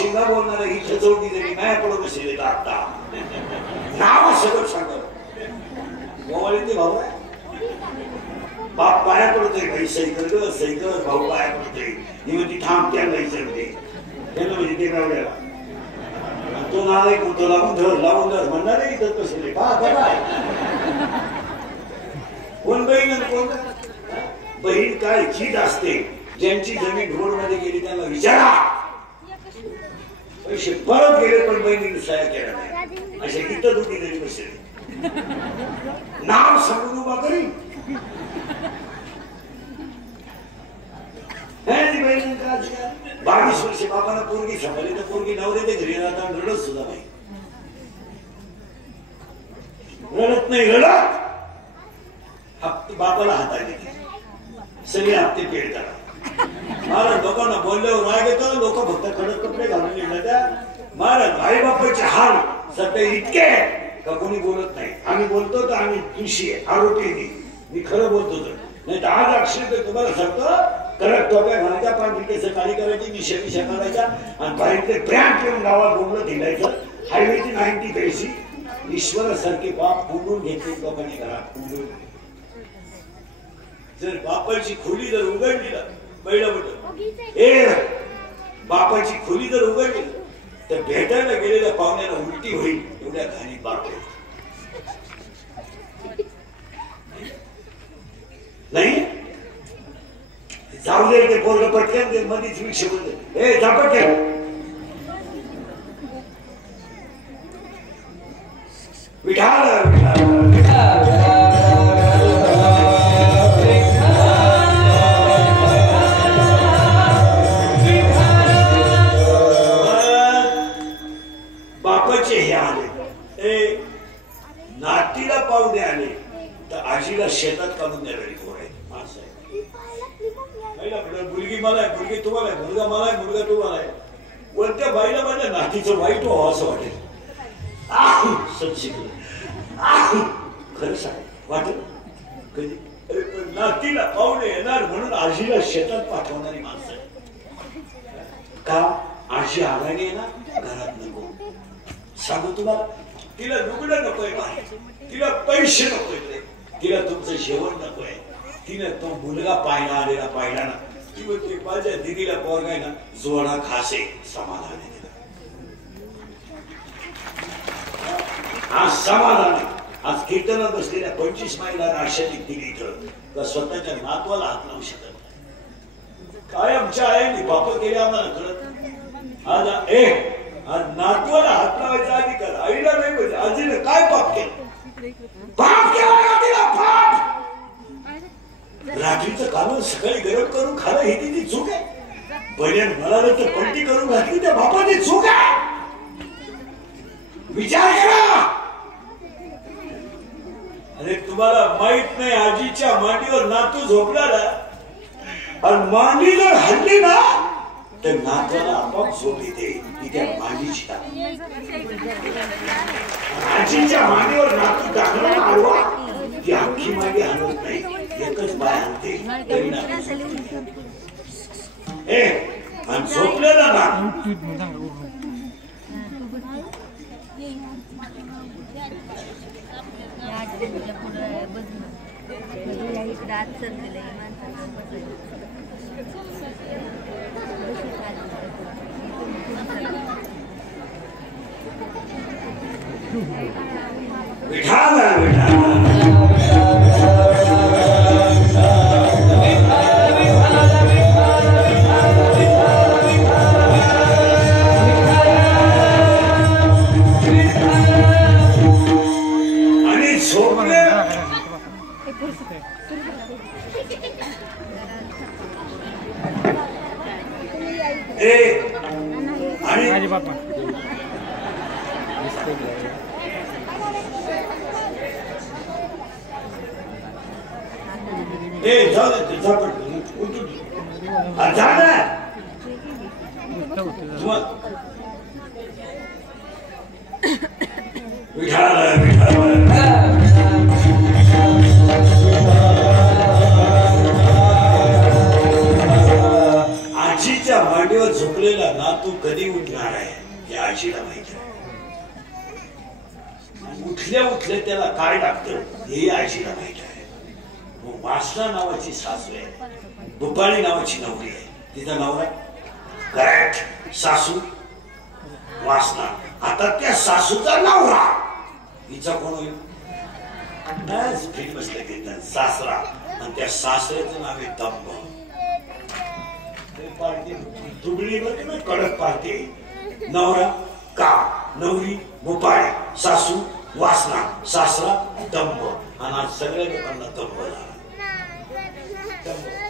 शिंगा बोलणार इथं चौकी तरी नाही पडू कसे आता नाव सगळं सांगत मोबाईल ते भाऊ आहे बाप पाया पडतोय भाई सायकल सायकल भाऊ पाया पडतोय निवती थांब त्याला विचारते त्याला म्हणजे ते गावड्याला तो नाव एक होतो लावून धर म्हणणार नाही तर कसले काय कोण बहीण कोण बहीण काय चीज असते ज्यांची जमीन रोड मध्ये गेली त्यांना विचारा पैसे परत गेले पण बहिणीने सह्या केला नाही असे इथं दोघी तरी बसले नाव सांगून उभा करी 22 वर्षे बापाला पोरगी सांभाळली तर पोरगी नवऱ्याच्या घरी राहता रडत सुद्धा नाही रडत नाही रडत हप्ते बापाला हाताने सगळे हप्ते पेड करा महाराज लोकांना बोलल्यावर राग येतो लोक फक्त कडक कपडे घालून निघतात त्या महाराज आई बापाचे हाल सध्या इतके का कोणी बोलत नाही आम्ही बोलतो तर आम्ही दोषी आहे आरोपी मी खरं बोलतो तर नाही तर आज अक्षर तुम्हाला सांगतो कडक टोप्या घालायच्या पांढरी केस काळी करायची मिशा करायच्या आणि बाहेरचे ब्रँड ठेवून गावात बोंबलं दिलायचं हायवेची 90 द्यायची ईश्वरासारखे बाप पुंडून घेतले लोकांनी घरात पुंडून जर बापाची खोली जर उघडली ना पहिलं म्हटलं ए बापाची खोली जर उघडली तर भेटायला गेलेल्या पाहुण्याला उलटी होईल एवढ्या घाणी बाप नाही जाऊ दे ते पोरग पटकन ते मध्येच विषय बोलते ए झापट विठाल बापाचे हे आले ए नातीला पाहू दे आले तर आजीला शेतात काढून द्यावे कोण आहे माणसं मुलगी मला आहे मुलगी तुम्हाला आहे मुलगा मला आहे मुलगा तुम्हाला आहे कोणत्या बाईला माझ्या नातीचं वाईट व्हावं असं वाटेल खरं सांग वाटेल कधी अरे पण नातीला पाहुणे येणार म्हणून आजीला शेतात पाठवणारी माणसं का आजी आगाने येणार घरात नको सांगू तुम्हाला तिला लुगडं नकोय बाहेर तिला पैसे नकोय तिला तुमचं जेवण नकोय तिने तो मुलगा पाहिला आलेला पाहिला ना ती म्हणते माझ्या दिदीला पोरगाय ना जोडा खासे समाधान आहे आज समाधान आहे आज कीर्तनात बसलेल्या 25 महिला राशाने दिली इथं का स्वतःच्या नातवाला हात लावू शकत नाही काय आमच्या आईने पाप केले आम्हाला कळत आज नातवाला हात लावायचा अधिकार आईला नाही पाहिजे आजीने काय पाप केलं पाप केला पाप रात्रीचं कालवण सकाळी गरम करून खाणं ही तिची चूक आहे बन्यान म्हणाले तर पलटी करून घातली त्या बापाची चूक आहे विचार करा अरे तुम्हाला माहित नाही आजीच्या मांडीवर नातू झोपला आणि मांडी जर हल्ली ना तर नातवाला आपोआप झोप येते ती त्या मांडीची आजीच्या मांडीवर नातू टाकला आडवा ती अख्खी मांडी हलवत नाही एकच पाय हलते तरी ना ए आणि झोपलेला ना आजीच्या मांडीवर झोपलेला नातू कधी उठणार आजीला माहिती आहे. उठल्या उठल्या त्याला काय लागतं हे आजीला माहिती आहे. वासना नावाची सासू आहे, भोपाळी नावाची नवरी आहे, तिचा नवरा करेक्ट सासू वासना. आता त्या सासूचा नवरा हिचा कोण होईल? फिल्म बसले की सासरा, आणि त्या सासऱ्याचं नाव आहे दंभ. पार्टी दुबळी ना कडक पार्टी. नवरा का नवरी भोपाळी, सासू वासना, सासरा दंभ. आणि आज सगळ्या लोकांना दंभ झाला.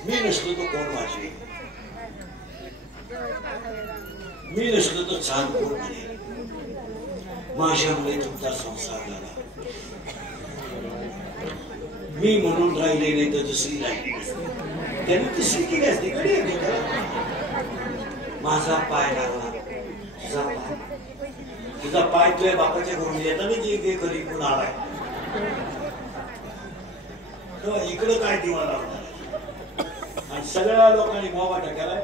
मी नसलो तो कोण वाचवे, मी नसलो तो छान कोण म्हणेल. माझ्यामुळे तुमचा संसार झाला. मी म्हणून राहिले नाही तर दुसरी राहिली नसते, त्याने दुसरी केली असते. कडे माझा पाय लागला, तुझा पाय, तुझा पाय तुझ्या बापाच्या घरून येताना जे काही कधी गुण आलाय तेव्हा इकडं काय दिवा लावणार. आणि सगळ्या लोकांनी मोबाटा केलाय,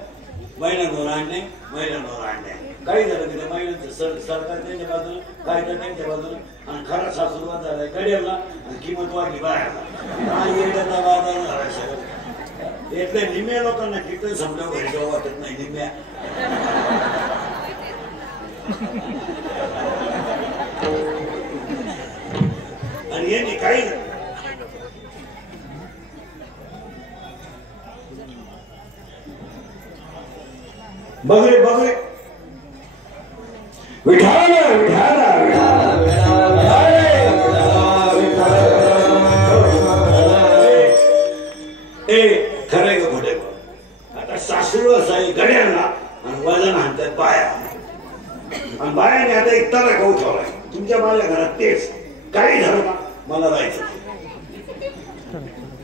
महिलांवर आणणे, महिलांवर आणणे. काही झालं की त्या महिलांचं सरकार त्यांच्या बाजूला, काय तर त्यांच्या बाजूला. आणि खरा सासुरवाद झालाय कड्याला, आणि किंमत वाढली बाहेरला. काय येण्याचा बाजार झालाय सगळं. इथल्या निम्या लोकांना कीर्तन समजा घरी जाऊ वाटत नाही. निम्या आणि यांनी काही बघरे बघरे विठाल विठाल खरंय का खोटे? आता सासरू असाय गड्यांना आणि वजन आणतात बाया, आणि बायाने आता एक तरा गाऊ ठेवलाय तुमच्या माझ्या घरात. तेच काही झालं का मला राहायचं नाही,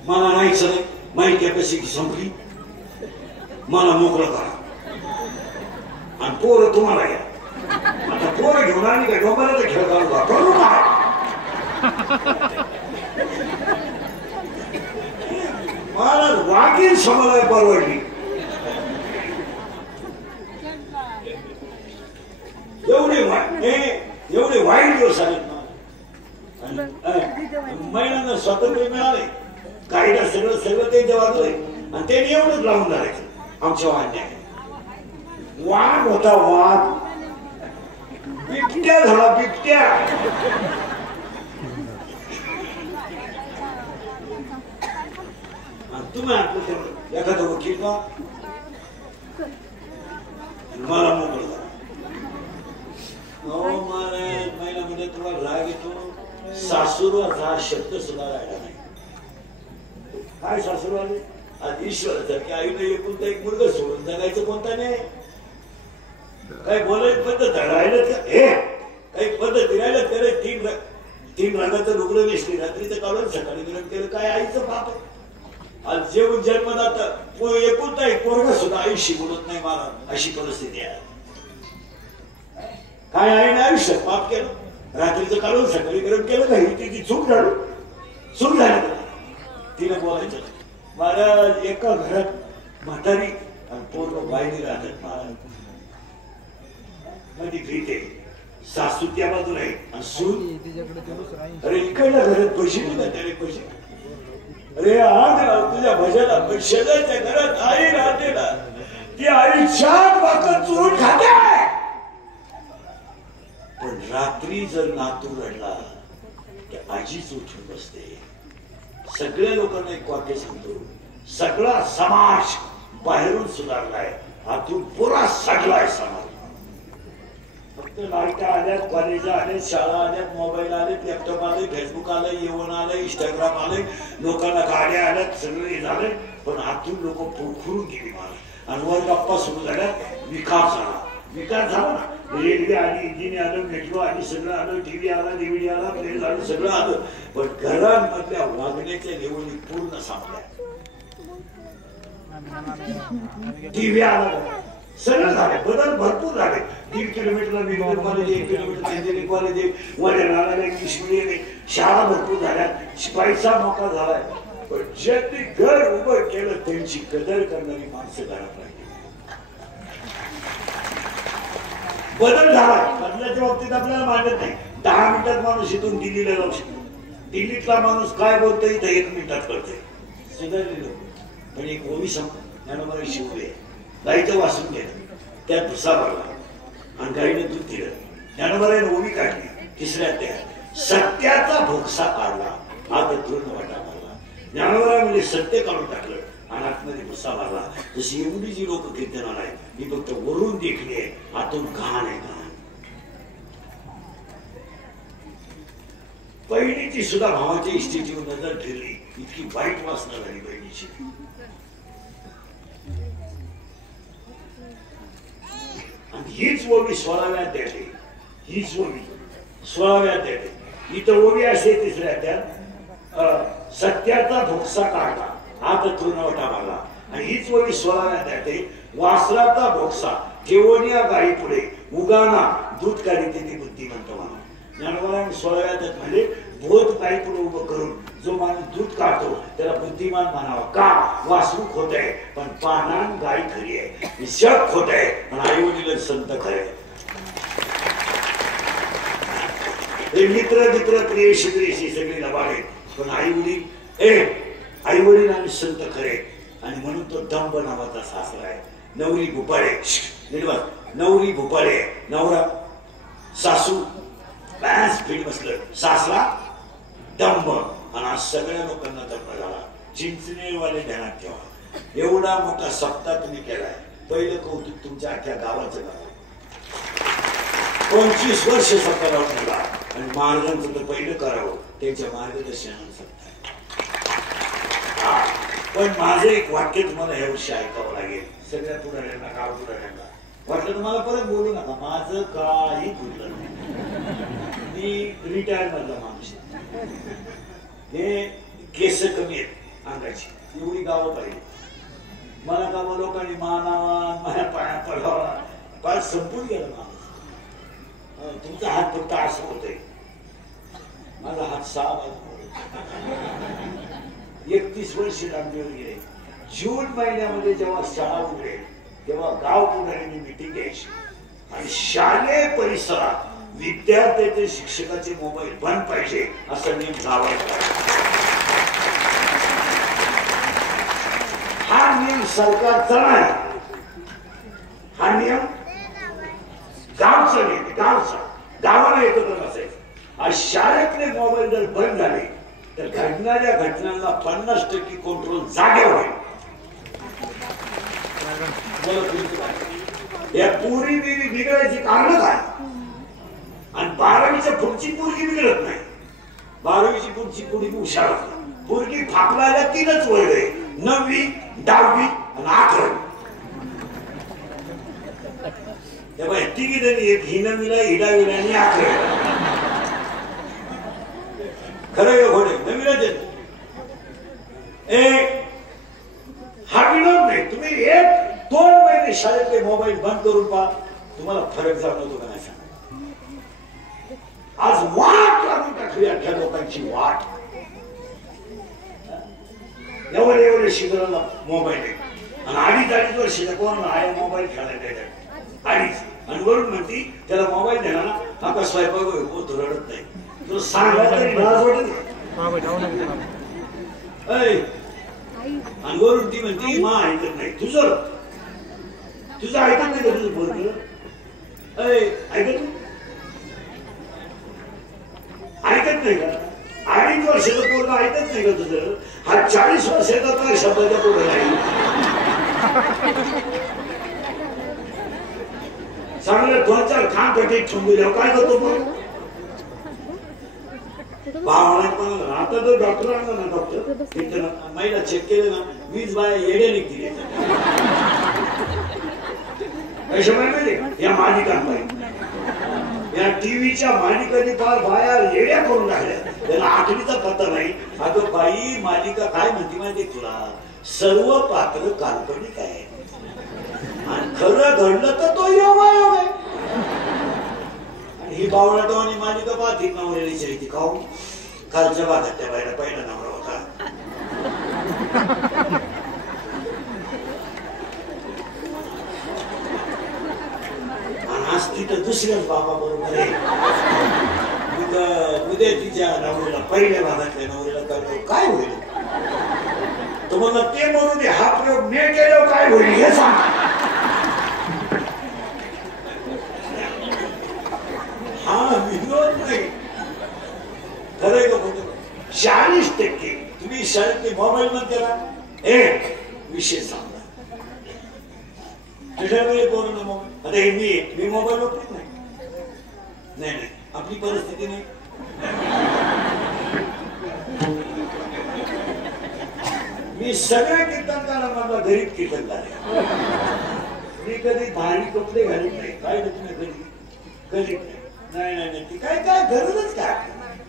मला राहायचं नाही. माझी कॅपॅसिटी संपली, मला मोकळं करा. आणि पोरं तुम्हाला घ्या. आता पोरं घेऊन आणि काय डोंगराचा खेळ घालू का? करू का? मला वागील समालाय परवडली. एवढे वाईट दिवस आले. महिलांना स्वातंत्र्य मिळाले, कायदा सगळं सगळं त्यांच्या बाजूला आहे. आणि त्यांनी एवढंच लावून धरायचं आमच्या वाढण्या. वाघ होता वाघ, बिबट्या झाला बिबट्या. तुम्ही आपलं एखादा वकील का मला मोकळ करा. महिला म्हणजे तुम्हाला राग येतो. सासूरवाद हा शब्द सुद्धा राहिला नाही. काय सासूरवाद? आज ईश्वरासारख्या आईने एकूण एक मुलगा सोडून जगायचं कोणता नाही. काही बोलायची पद्धत राहिलं का? हे काही पद्धती राहिलं त्याला तीन रंगाचं लुगडं नेसली, रात्रीचं काढून सकाळी गरम केलं. काय आईचं पाप? आज जेवून जन्मदात एकूण एक पोरगा सुद्धा आईशी बोलत नाही मला, अशी परिस्थिती आहे. काय आईने आयुष्यात पाप केलं? रात्रीचं काढून सकाळी गरम केलं का? ही तिची चूक झाली. तिने बोलायचं महाराज. एका घरात म्हातारी आणि पोरं बाहेर राहतात महाराज. मध्ये भीत आहे. सासू त्या बाजूला आहे आणि सून अरे इकडल्या घरात पैसे नाही त्याने पैसे. अरे आग तुझ्या भजनाला पण शेजारच्या घरात आई राहते ना, ती आई छान भाकर चुरून खाते. पण रात्री जर नातू रडला तर आजीच उठून बसते. सगळ्या लोकांना एक वाक्य सांगतो, सगळा समाज बाहेरून सुधारलाय, आतून पुरा सगळाय समाज. फक्त लाईट आल्यात, कॉलेज आले, शाळा आल्यात, मोबाईल आले, लॅपटॉप आले, फेसबुक आले, येऊन आले, इंस्टाग्राम आले, लोकांना गाड्या आल्यात, सगळे झाले. पण आतून लोक पोखरून गेली मला. आणि वर गप्पा सुरू झाल्या, विकास झाला ना. रेल्वे आली, इंजिन आलं, मेट्रो आली, सगळं आलं, टीव्ही आला, डीव्हीडी आला, प्लेन आलं, सगळं आलं. पण घरांमधल्या वागण्याच्या लेवली पूर्ण संपल्या. टीव्ही आला, सगळं झालं, बदल भरपूर झाले. 1.5 किलोमीटरला medical college, 1 kilometre engineering college आहे, मध्ये राहणारे इंग्लिश मिडियम आहे, शाळा भरपूर झाल्या, पैसा मोका झालाय. पण ज्यांनी घर उभं केलं त्यांची कदर करणारी माणसं घरात राहिली. बदल झाला. बदलाच्या बाबतीत आपल्याला मानत नाही. 10 मिनिटात माणूस इथून दिल्लीला जाऊ शकतो. दिल्लीतला माणूस काय बोलतो इथं 1 मिनिटात कळतंय. सुधारले लोक. पण एक ओवी ज्ञानोबा शिवले, गाईचं वाचून गेलं, त्यात भुसा भरला आणि गाईने दूध दिलं. ज्ञानोबाने ओवी काढली. तिसऱ्या त्या सत्याचा भोगसा काढला, आता तृण वाटा मारला. ज्ञानोबा म्हणजे सत्य काढून टाकलं आणि आतमध्ये भुसा मारला. जशी एवढी जी लोक कीर्तनाला आहेत, ही फक्त वरून देखली आहे, आतून घाण आहे. घाण. बहिणीची सुद्धा भावाच्या इष्टीची नजर ठरली. इतकी वाईट वासना झाली बहिणीची. आणि हीच ओवी 16व्या देते. हीच ओवी 16व्या देते. इथं ओवी असे तिसऱ्या त्यात सत्याचा भोगसा काढला, आता तृणवटा मारला. आणि हीच ओवी 16व्या देते. वासराचा भोगसा केवढ्या गाई पुढे उगाना दूध काढते ती बुद्धिमंत मानव. ज्ञानोबा 16व्या त्यात म्हणजे बोध गाई पुढे उभं करून जो माणूस दूध काढतो त्याला बुद्धिमान म्हणावा. का? वासरू खोट आहे पण पानान गाय खरी आहे. शक खोट आहे पण आई वडील संत खरे. मित्र मित्र प्रियशी प्रियशी सगळी लबाडे पण आई वडील आई वडील आणि संत खरे. आणि म्हणून तो दंब नावाचा सासरा आहे. नवरी भुपाळे नवरी भुपाळे नवरा सासू बॅस फिट बसलं, सासरा दंब. आणि आज सगळ्या लोकांना दंब झाला. चिंचणेवाले ध्यानात ठेवा. एवढा मोठा सप्ताह तुम्ही केलाय. पहिलं कौतुक तुमच्या अख्ख्या गावाचं करा. 25 वर्ष सप्ताह राहून गेला आणि महाराजांचं तर पहिलं करावं त्यांच्या मार्गदर्शनानं सप्ताह. पण माझं एक वाक्य तुम्हाला ह्या वर्षी ऐकावं लागेल. सगळ्या पुढाऱ्यांना, गाव पुढाऱ्यांना वाटलं तर मला परत बोलू नका. माझं काही बोललं नाही. मी रिटायर मधला माणूस. हे केस कमी आहेत अंगाची, एवढी गावं पाहिजे. मला गाव लोकांनी मानावा, माझ्या पाया पडावा, पाय संपून गेला माणूस. तुमचा हात फक्त असं होतोय, माझा हात 6 बाजू. 31 वर्ष लांबीवर गेले. जून महिन्यामध्ये जेव्हा शाळा उघडेल तेव्हा गाव पुढाऱ्यांनी मिटिंग घ्यायची आणि शालेय परिसरात विद्यार्थ्याचे शिक्षकाचे मोबाईल बंद पाहिजे असा नियम लावायचा. हा नियम सरकारचा नाही. हा नियम गावचा नाही. गावाला एकत्र नसायचं. आज शाळेतले मोबाईल जर बंद झाले तर घडणाऱ्या घटनांना 50% कंट्रोल जागेवर आहे. या पोरी बिघडायची कारण काय? आणि 12वीच्या पुढची पोरगी बिघडत नाही. 12वीची पुढची पोरगी हुशार असते. पोरगी फापलायला 3च वय आहे, 9वी, 10वी आणि 11वी. तेव्हा तिघी जणी एक हिनवीला, हिडावीला आणि 11वी. खरं घोडे नवीनच येत. हा विनोद नाही. तुम्ही 1-2 महिने शाळेतले मोबाईल बंद करून पहा, तुम्हाला फरक जाणवतो का नाही सांगा. आज वाट लागून टाकली अख्ख्या लोकांची वाट. एवढे शिकराला मोबाईल आहे आणि 2.5 वर्षाच्या कोणाला आहे मोबाईल खेळायला द्यायचा 2.5. आणि वरून म्हणती त्याला मोबाईल देणार ना, आता स्वयंपाक होतो तो रडत नाही. तो सांगा तरी लाज वाटत. आणि वरून ती म्हणती मा ऐकत नाही. तुझं ऐकत नाही का? तुझं पोरगं ऐकत नाही का? 2.5 वर्षाचं पोरगं ऐकत नाही का तुझं? हा 40 वर्षाचा काय शब्दाच्या पुढे नाही. चांगलं 2-4 खान पेटीत ठेवून काय करतो मग? आता जर डॉक्टर आणला ना, डॉक्टर महिला चेक केले ना, 20 बाया येडे निघतील. या मालिकांपाई, या टीव्हीच्या मालिकांनी फार बाया येड्या करून राहिल्या. त्याला 8वीचा पत्ता नाही. अगं बाई, मालिका काय म्हणते माहिती तुला? सर्व पात्र काल्पनिक आहे आणि खरं घडलं तर तो योगायोग आहे. आणि ही बावळाटवानी मालिका पाहते नवऱ्याची रीती खाऊ. कालच्या भागात त्या बाईला पहिला नवरा होता. आणि आज तिथं दुसऱ्याच बाबा बरोबर आहे. उद्या तिच्या नवरीला पहिल्या भागातल्या नवरीला करतो काय होईल. तुम्हाला ते म्हणून दे, हा प्रयोग मी केल्यावर काय होईल हे सांग. हा विरोध नाही, खरंय का खोटं? 40% तुम्ही शाळेतले मोबाईल मध्ये करा, विषय सांगा. तुझ्याकडे पोरांना मोबाईल, आता मी मोबाईल वापरत नाही. नाही आपली परिस्थिती नाही. मी सगळ्या कीर्तनकारांना गरीब कीर्तनकार आहे. मी कधी भारी कपडे घालत नाही, काय तुम्ही कधी नाही ती काय गरजच काय.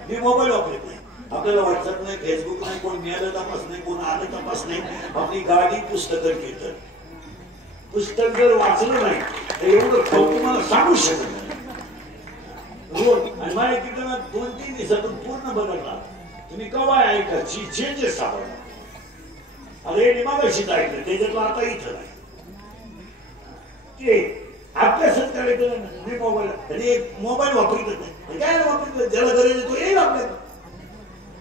मी मोबाईल वापरत नाही. आपल्याला व्हॉट्सअप नाही, फेसबुक नाही, कोण मिळालं तपास नाही, कोण आलं तपास नाही. आपली गाडी पुस्तकं कीर्तन. पुस्तक जर वाचलं नाही तर एवढं तुम्हाला सांगू शकत नाही. आणि माझ्या कीर्तनात 2-3 दिवसातून पूर्ण बदलला. तुम्ही कवा ऐका चेंजेस सापडला. अरे मागाशीच ऐकलं, त्याच्यातलं आता इथं नाही. अभ्यासच करायचं मी मोबाईल वापरतच नाही. काय वापरत, ज्याला गरज तो येईल आपल्याला.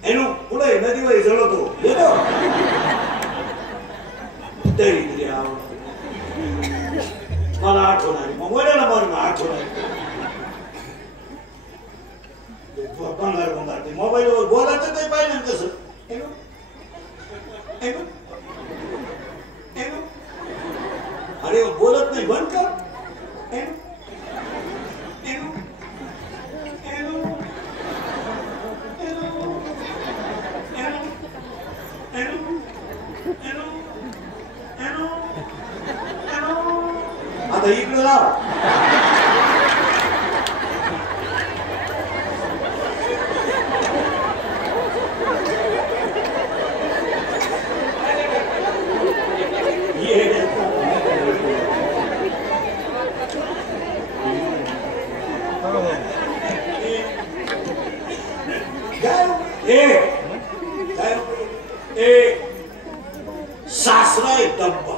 एनो पुढे नदीवर जळवतो येतो तरी मला आठवणारी मोबाईलला मारून आठवणारी बंगार ते मोबाईलवर बोलायचं काही पाहिजे कसं. अरे बोलत नाही, बंद कर. आता इकडे लाव. सासरा एक डब्बा.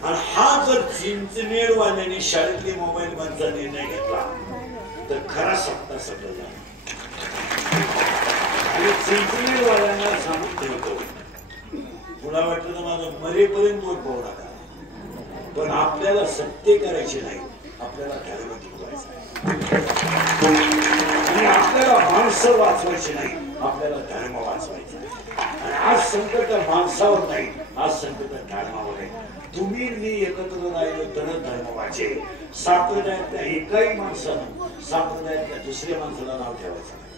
आणि हा जर चिंचनेरवाल्याने शाळेतले मोबाईल बंदचा निर्णय घेतला तर खरा सप्ताह सगळं. आणि चिंचनेरवाल्यांना सांगून ठेवतो, तुला वाटलं तर माझं मरेपर्यंत वोट पाहू नका, पण आपल्याला सत्य करायचे नाही, आपल्याला धर्म टिकवायचा आणि आपल्याला माणसं वाचवायची नाही, आपल्याला धर्म वाचवायचा. आणि आज संकट माणसावर नाही, आज संकट धर्मावर आहे. तुम्ही मी एकत्र राहिलो तरच धर्म वाचेल. संप्रदायातल्या एकाही माणसानं संप्रदायातल्या दुसऱ्या माणसाला नाव ठेवायचं नाही.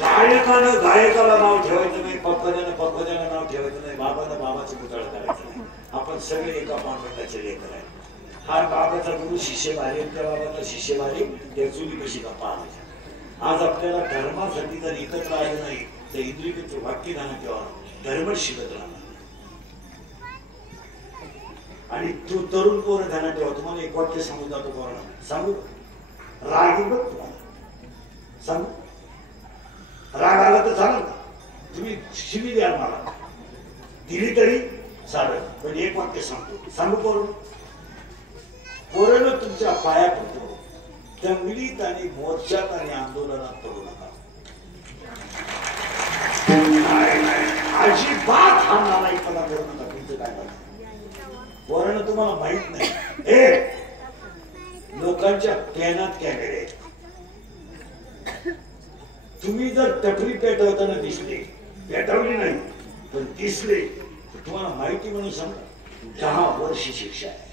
गायकानं गायकाला नाव ठेवायचं नाही, पप्पाद्यानं नाव ठेवायचं नाही, बाबाला बाबाचं पुतळा करायचं नाही. आपण सगळे एका पांडुरंगाचे लेकर आहे. हा बाबाचा गुरु शिष्य भारी, त्या बाबाचा शिष्य भारी, त्या चुली कशी गप्पा आणायच्या. आज आपल्याला धर्मासाठी जर एकत्र आलं नाही तर इंद्रियचं वाक्य गाणं किंवा धर्मच शिकत राहणार. आणि तू तरुण पोरं ध्यानात ठेवा. तुम्हाला एक वाक्य सांगू जातो पोरांना, सांगू राग येईल बघ तुम्हाला, सांगू राग आला तर चालेल का? तुम्ही शिवी द्या मला, दिली तरी चालेल, पण एक वाक्य सांगतो, सांगू पोरांना तुमच्या पाया पडतो, दंगलीत आणि मोर्चात आणि आंदोलनात पडू नका. अजिबात हा नालायकपणा करू नका. तुमचं काय झालं पोरांना तुम्हाला माहित नाही. लोकांच्या पेनात कॅमेरे आहेत. तुम्ही जर टपरी पेटवताना दिसले, पेटवली नाही पण दिसले तर तुम्हाला माहिती म्हणून सांगा 10 वर्ष शिक्षा आहे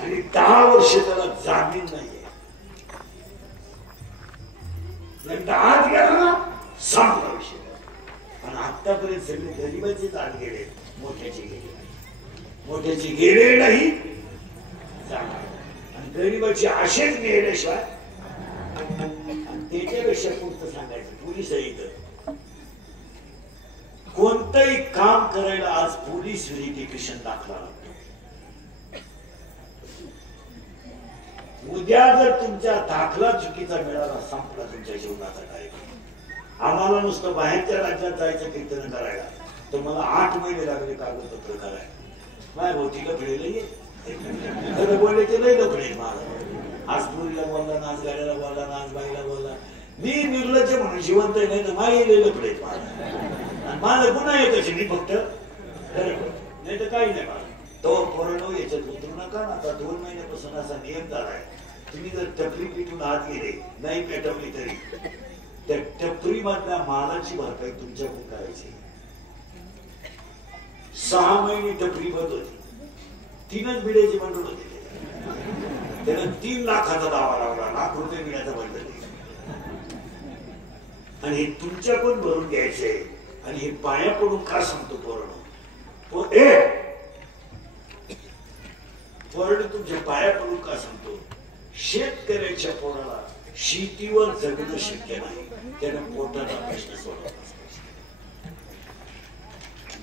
आणि 10 वर्ष त्याला जामीन नाहीये. एकदा आत गेला ना संपला विषय. आणि आतापर्यंत सगळे गरीबाचेच आत गेले, मोठ्याचे गेले नाही, मोठ्याचे गेले नाही जाणार. आणि गरीबाची आशेच मिळाल्याशिवाय. त्याच्यापेक्षा पुढचं सांगायचं, पोलीस आहे इथं. कोणतंही काम करायला आज पोलीस व्हेरिफिकेशन दाखला लागतो. उद्या जर तुमच्या दाखला चुकीचा मिळाला, संपला तुमच्या जीवनाचा कार्यक्रम. आम्हाला नुसतं बाहेरच्या राज्यात जायचं कीर्तन करायला तर मला 8 महिने लागले कागदपत्र करायला. माय भोवती लफडे लई खरं बोलले ते लई लफडे मला आज पुरीला बोलला नाच गाड्याला बोलला नाच बाईला बोलला मी निर्लज्ज म्हणून जिवंत नाही तर माय लई लफडे मला माझं गुन्हा येतच मी फक्त नाही तर काही नाही मला तो पोरांनो याच्यात उतरू नका आता 2 महिन्यापासून असा नियम झालाय तुम्ही जर टपरी पिटून आत गेले नाही पेटवली तरी त्या टपरी मधल्या मालाची भरपाई तुमच्याकडून करायची 6 महिने टपरी बंद होती 3च बिड्याची मंडळ होते त्यानं 3 लाखाचा दावा लावला लाख रुपये बिड्याचा बंद आणि हे तुमच्याकडून भरून घ्यायचे आणि हे पाया पडून का सांगतो पोरांनो पोरांनो तुमच्या पाया पडून का सांगतो शेतकऱ्याच्या पोराला शेतीवर जगणं शक्य नाही त्यानं पोटाचा प्रश्न सोडवला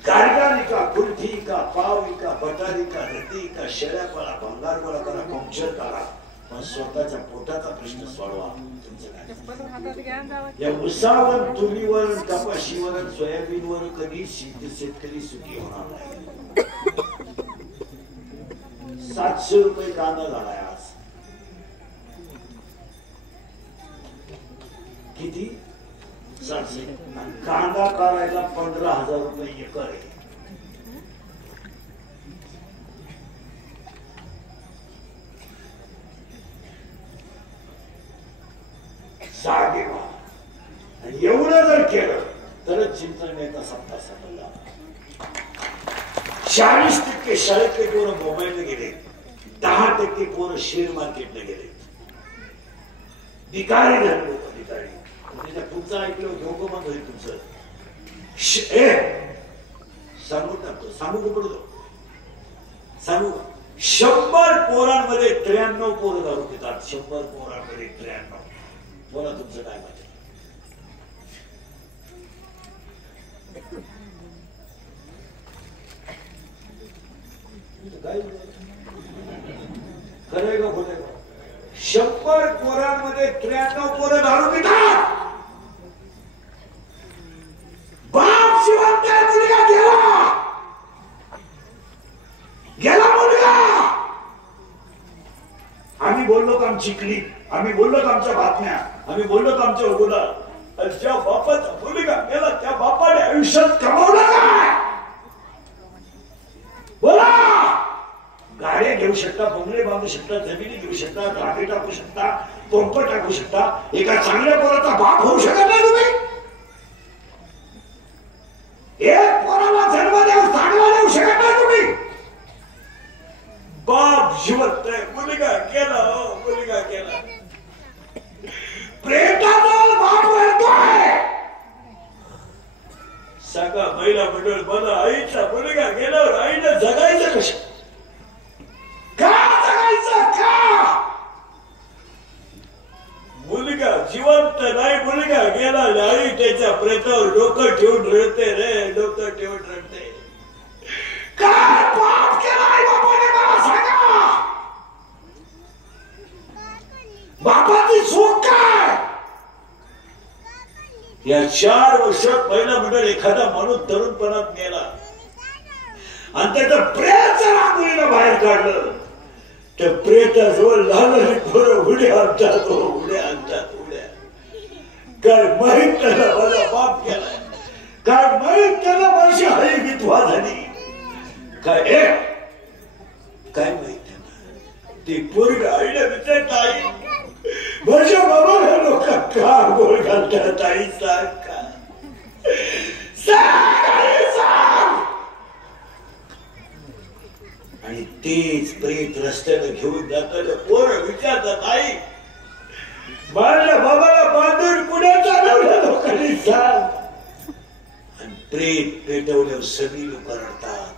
गाडगाडी का कुर्ती का पावी का बटारी का रती का शेळ्या पाळा भंगार गोळा करा पंक्चर करा पण स्वतःच्या पोटाचा प्रश्न सोडवा या उसावर तुरीवर कपाशीवर सोयाबीनवर कधी शेतकरी सुखी होणार नाही 700 रुपये कांदा झालाय आज किती 700 आणि कांदा काढायला 15,000 रुपये एकर आहे आणि एवढं जर केलं तरच चिंतनेचा सप्ताह सफल 40% शाळेतले पोरं मोबाईलने गेले 10% पोरं शेअर मार्केटने गेले भिकारी झाले लोक भिकारी तुमचं ऐकलं धोकं बंद होईल तुमचं सांगू टाकतो सांगू पडतो सांगू 100 पोरांमध्ये 93 पोरं दारू पितात 100 पोरांमध्ये 93 बोला तुमचं काय मत खरंय का खोटं का 100 पोरांमध्ये 93 पोरं दारू पितात बाप जिवंत आहे मुलगा गेला मुलगा आम्ही बोललो का आमची क्लिप आम्ही बोललो का आमच्या बातम्या आम्ही बोललो का आमच्या उगोला ज्या बापाचा मुलगा गेला त्या बापाने आयुष्यात कमावलं काय बोला गाड्या घेऊ शकता बंगले बांधू शकता जमिनी घेऊ शकता गाडी टाकू शकता पंप टाकू शकता एका चांगल्या पोराचा बाप होऊ शकत नाही तुम्ही एक पोराला जन्म देऊ चांगला देऊ शकत नाही तुम्ही बाप जिवंत आहे मुलगा गेला मुलगा गेला प्रेताचा बाप रडतोय सगळा महिला मंडळ मला आईचा मुलगा गेल्यावर आईनं जगायचं कसं का जगायचं का मुलगा जिवंत नाही मुलगा गेला आई त्याच्या प्रेतावर डोकं ठेवून रडते रे डोकं ठेवून रडते काय पाप केला आई बापाने मला सांगा बापाची चूक काय या 4 वर्षात पहिला मंडळ एखादा माणूस तरुणपणात गेला आणि त्याचं प्रेत जर आंघोळीला बाहेर काढलं तर प्रेताजवळ लहान पोरं उड्या आणतात उड्या आणतात उड्या काय माहित त्याला माझा बाप केलाय काय माहित त्याला माझी आई विधवा झाली काय काय माहित त्यांना ते पोरग आईला विचारत आई माझ्या बाबाला लोक का गोळ घालतात आई सांग का आणि तेच प्रेत रस्त्याला घेऊन जाताना पोरं विचारतात आई माझ्या बाबाला बांधून पुढे चालवलं लोकांनी सांग आणि प्रेत पेटवल्यावर सगळी लोक रडतात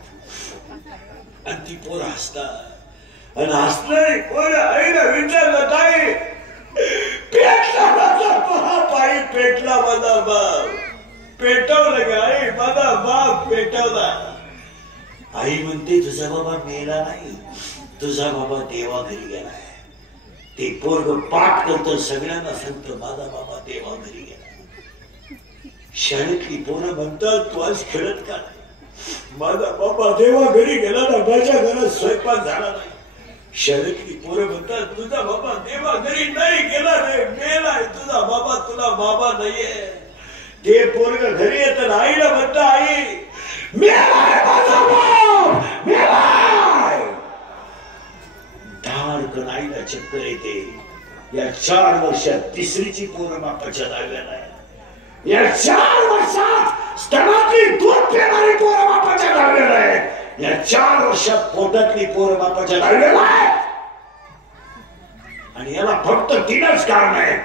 आणि ती पोरं हसतात आणि हसणारी पोरं आईला विचारलं आई पेटला माझा बाप आई पेटला माझा बाप पेटवलं का आई माझा बाप पेटवला आई म्हणते तुझा बाबा मेला नाही तुझा बाबा देवा घरी गेलाय ते पोरग पाठ करतं सगळ्यांना सांगतं माझा बाबा देवा घरी गेला शाळेतली पोरं म्हणतात तू आज खेळत का नाही माझा बाबा देवा घरी गेला ना, माझ्या घरात स्वयंपाक झाला नाही. शहरातली पोरं म्हणतात तुझा बाबा देवा घरी नाही गेला रे, मेलाय तुझा बाबा, तुला बाबा नाहीये. ते पोरग घरी येतं आईला म्हणतं आई मेलाय माझा बाप, मेलाय. धाडकन आईला चक्कर येते. या 4 वर्षात तिसरीची पोरं बापाच्या दहाव्याला आहे. या 4 वर्षात स्तनातली दूध पिणारी पोरं बापाच्या दहाव्याला आहे. या 4 वर्षात पोटातली पोरं बापाच्या दहाव्याला आहे. आणि याला फक्त 3च कारण आहे.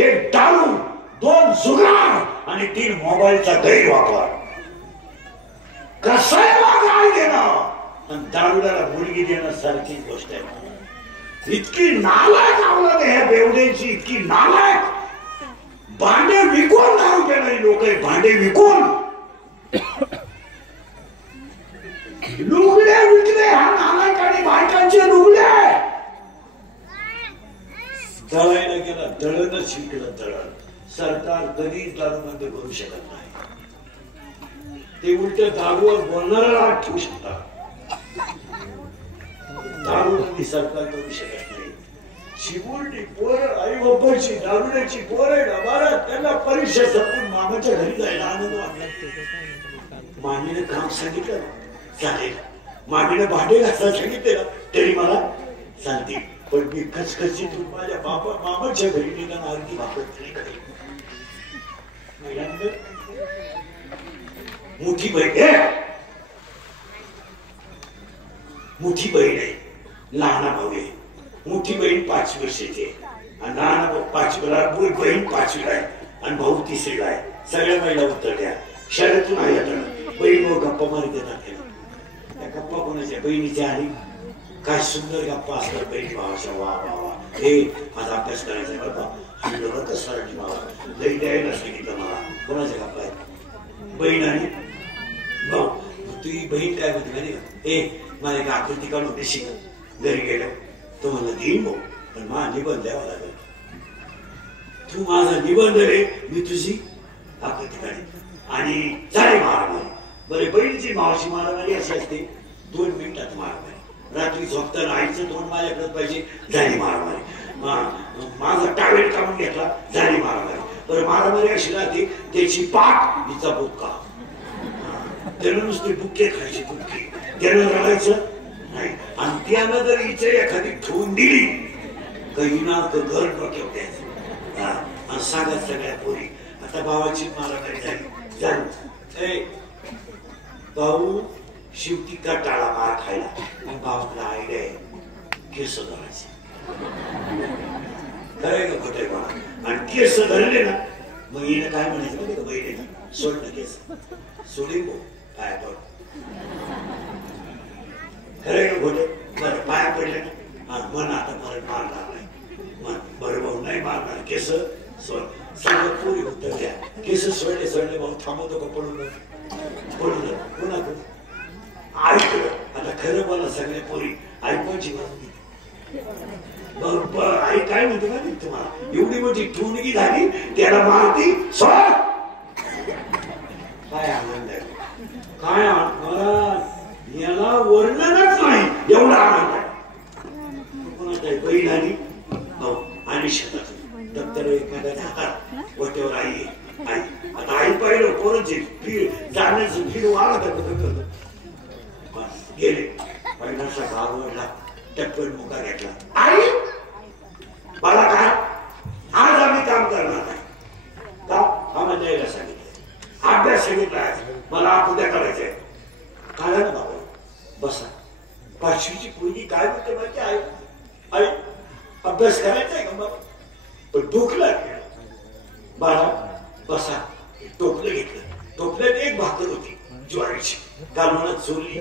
1 दारू, 2 जुगार आणि 3 मोबाईलचा गैरवापर. कसं गाय देणं आणि दारूला मुलगी देणं सारखीच गोष्ट आहे. इतकी नालायक आवडत ह्या बेवड्यांची, इतकी नालायक. भांडे विकून दारू पिणारी लोक आहे. भांडे विकून लुगडे विकले. हा नालायकाने बायकांचे लुगडे दळायला गेला, दळणच शिकलं. दळण सरकार कधीच दारू बंद करू शकत नाही. ते उलट दारूवर बोलणारा ठेवू शकतात. दारू बंदी सरकार करू शकत नाही. शिवूरची पोरं आई बाबाची दारुड्याची पोरं आहे. त्यांना परीक्षा संपून मामाच्या घरी जायला आनंद वाटला. मामीने काम सांगितलं चालेल, मामीने भांडे घासायला सांगितले ना तरी मला चालते. पण मी खचखचीतून माझ्या मामाच्या घरी निघाला अगदी भाकर तरी खाईल. मोठी बहीण मोठी बहीण आहे, लहान भाऊ आहे. मोठी बहीण 5 वर्षाची आहे आणि लहान भाऊ 5वीला. बहीण 5वीला आहे आणि भाऊ 3रीला आहे. सगळ्या महिला उत्तर द्या. शहरातून आहे बहीण गप्पा मारित येतात. त्या गप्पा कोणाच्या बहिणीच्या आणि काय सुंदर गप्पा असतात बहीण भावाच्या. वा वा वा, हे माझा अभ्यास करायचा आहे बाबा. सरांनी बाबा लई द्यायला सांगितलं मला. कोणाच्या गप्पा आहेत? बहीण आणि भाऊ. तुझी बहीण काय म्हणते नाही का, ए मला एक आकृती काढून ते शिक. घरी गेलो तो मला देईन भाऊ, पण माझा निबंध द्यावा लागेल. तू माझा निबंध रे, मी तुझी आकृती काढेन आणि झाली मारामारी. बरे बहिणीची मावशी मारामारी अशी असते 2 मिनिटात मारामारी. रात्री झोपताना आईचं तोंड माझ्याकडे पाहिजे, झाली मारामारी. माझा टावेल काढून घेतला, झाली मारामारी. बरं मारामारी अशी राहते त्याची पाठ हिचा बुक्का. त्यानं नुसते बुक्के खायचे, बुक्के. त्यानं रडायचं नाही. आणि त्यानं जर हिचे एखादी ठेवून दिली काही ना तर घर डोक्यावर द्यायचं आणि सांगत सगळ्या पोरी आता भावाची मारामारी झाली झाली. भाऊ शेवटी कटाळा मार खायला. भावाला आयडिया आहे केस धरायचे. खरंय का खोटे बाबा? आणि केस धरले ना मग हिनं काय म्हणायचं माहिती का बहिणीला, सोडलं केस सोडीन भाऊ पाया पड. खरंय का खोटे? बरं पाया पडले ना मन आता परत मारणार नाही. मन बरं भाऊ नाही मारणार, केस सोड. सगळं पोरी उत्तर द्या. केस सोडले भाऊ थांबवतो का पडून पडून पुन्हा ऐकलं. आता खरं बोला सगळ्या पोरी ऐकवायची बरोबर. आई काय म्हणते माहिती तुम्हाला, एवढी मोठी टोनगी झाली त्याला मारती सोड. काय आनंद आहे, काय मला याला वर्णनच नाही एवढा आनंद आहे. कोणाचा बहीण आणि भाऊ आणि शेतात दप्तर एखाद्या हातात वट्यावर आई आई. आता आई पाहिलं पोरांचे जाण्याचं फिर वाढत गेले. पहिल्याचा भाग वडला, टप्पन मुका घेतला. आई मला काय आज आम्ही काम करणार नाही का? आम्हाला द्यायला सांगितलं, अभ्यास सांगितला, मला उद्या करायचंय. काढा ना बाबा, बसा. 5वीची मुलगी काय म्हणते माहिती आई, आई अभ्यास करायचा आहे का बाबा? पण दुखला बाळा बसा. टोपलं घेतलं. टोपल्यात एक भाकर होती ज्वारीची, कालवणात चोरली